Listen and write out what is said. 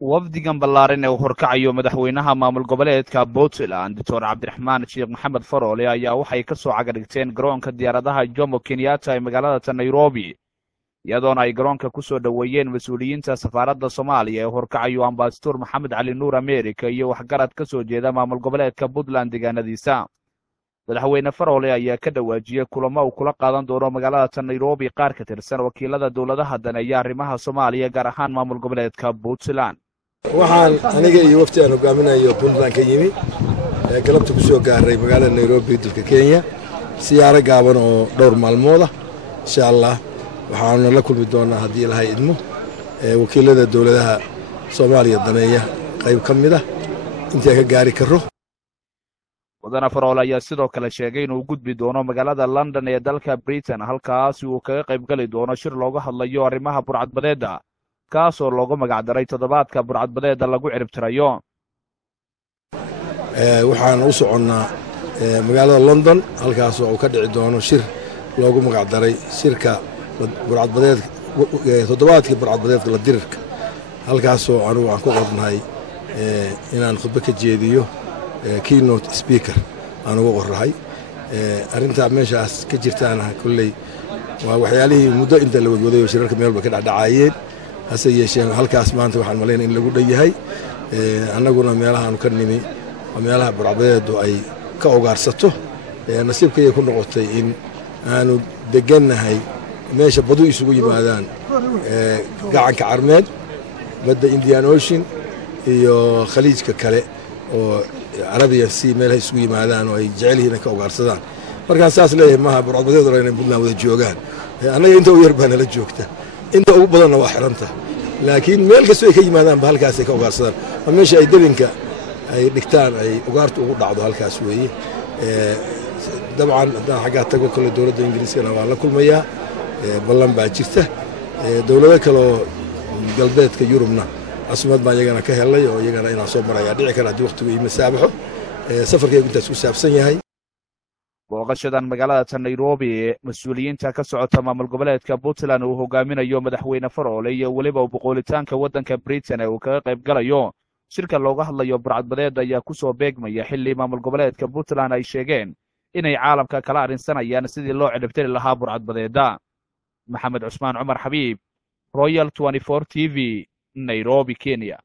wafdigan ballaaran ee uu horkacayo madaxweynaha maamul goboleedka Puntland Dr. Cabdiraxmaan Sheekh Maxamed Faroole ayaa waxay ka soo cagadhigteen garoonka diyaaradaha Jomo Kenyatta ee magaalada Nairobi iyadoona ay garoonka ku soo dhaweeyeen mas'uuliyiinta safaaradda Soomaaliya ee horkacayo Ambassador Maxamed Cali Nuur America iyo waxgarad ka soo jeeda maamul goboleedka Puntland deegaanadiisa. madaxweyne Faroole ayaa ka dhawaajiyay kulamo uu kula qaadan doono magaalada Nairobi qaar ka tirsan wakiilada dowladaha daneeya arrimaha Soomaaliya gaar ahaan maamul goboleedka Puntland. waxaan aniga iyo wafdi aan hogaaminayo Puntland ka yimi galabta ku soo gaaray magaalada Nairobi dalka Kenya siyaaro gaaban oo dhowr maalmood ah insha Allah waxaan la kulmi doonaa haddii Ilaahay idmo wakiilada dowladaha Soomaaliya daneeya qayb ka mid ah inta ka gaari karo. wadana Faroole ayaa sidoo kale sheegay inuu gudbi doono magaalada London ee dalka Britain halkaas uu kaga qayb gali doono shir looga hadlayo arrimaha burcadbadeedda kaasoo loogu magac daray toddobaadka burcadbadeedda lagu ciribtirayo. waxaan u soconnaa magaalada London halkaas oo ka dhici doono shir loogu magac daray shirka burcadbadeed toddobaadkii burcadbadeedka la dirirka halkaasoo anigu aan ku qornahay inaan khudbad ka jeediyo keynote speaker aan ugu qorahay arrinta meeshaas ka jirtaana kulley waa waxyaalihii muddo inta la wadwaday oo shirarka meelba ka dhacdhacayeen hase yeesheen halkaas maanta waxaan malaynaa in lagu dhan yahay annaguna meelahaanu ka nimi oo meelaha burcadbadeedu ay ka ogaarsato nasiibkayay ku noqotay in aanu degannahay meesha badu isugu yimaadaan gacanka carmeed badda Indian Ocean iyo khaliijka kale oo Arabian Sea meelaha isugu yimaadaan oo ay jecel yihiin ka ogaarsadaan markaan saas leeyahay maaha burcadbadeedu inay Puntland wada joogaan annaga inta ugu yar baa nala joogta inta ugu badanna waa xiranta laakiin meel kasta ay ka yimaadaan halkaas ay ka ogaarsadaan oo meesha ay dabinka ay dhigtaan ay ogaartu ugu dhacdo halkaas weeye dabcan haddaan xaggaa tago kale dowladda Ingiriiskana waan la kulmayaa ballan baa jirta dowlado kale oo galbeedka Yurubna caasimad baan iyagana ka helay oo iyagana inaan soo marayaa dhici kara haddii waqtigu ii masaabaxo safarkaygu intaas ku saabsan yahay. booqashadan magaalada Nairobi mas'uuliyiinta ka socota maamul goboleedka Puntland uu hogaaminayo madaxweyne Faroole iyo waliba boqolitaanka waddanka Britain ee uu kaga qayb galayo shirka looga hadlayo burcadbadeedda ayaa ku soo beegmaya xilli maamul goboleedka Puntland ay sheegeen inay caalamka kala arrinsanayaan sidii loo ciribtiri lahaa burcadbadeedda. Maxamed Cusmaan Cumar Xabiib Royal 24 TV Nairobi Kenya.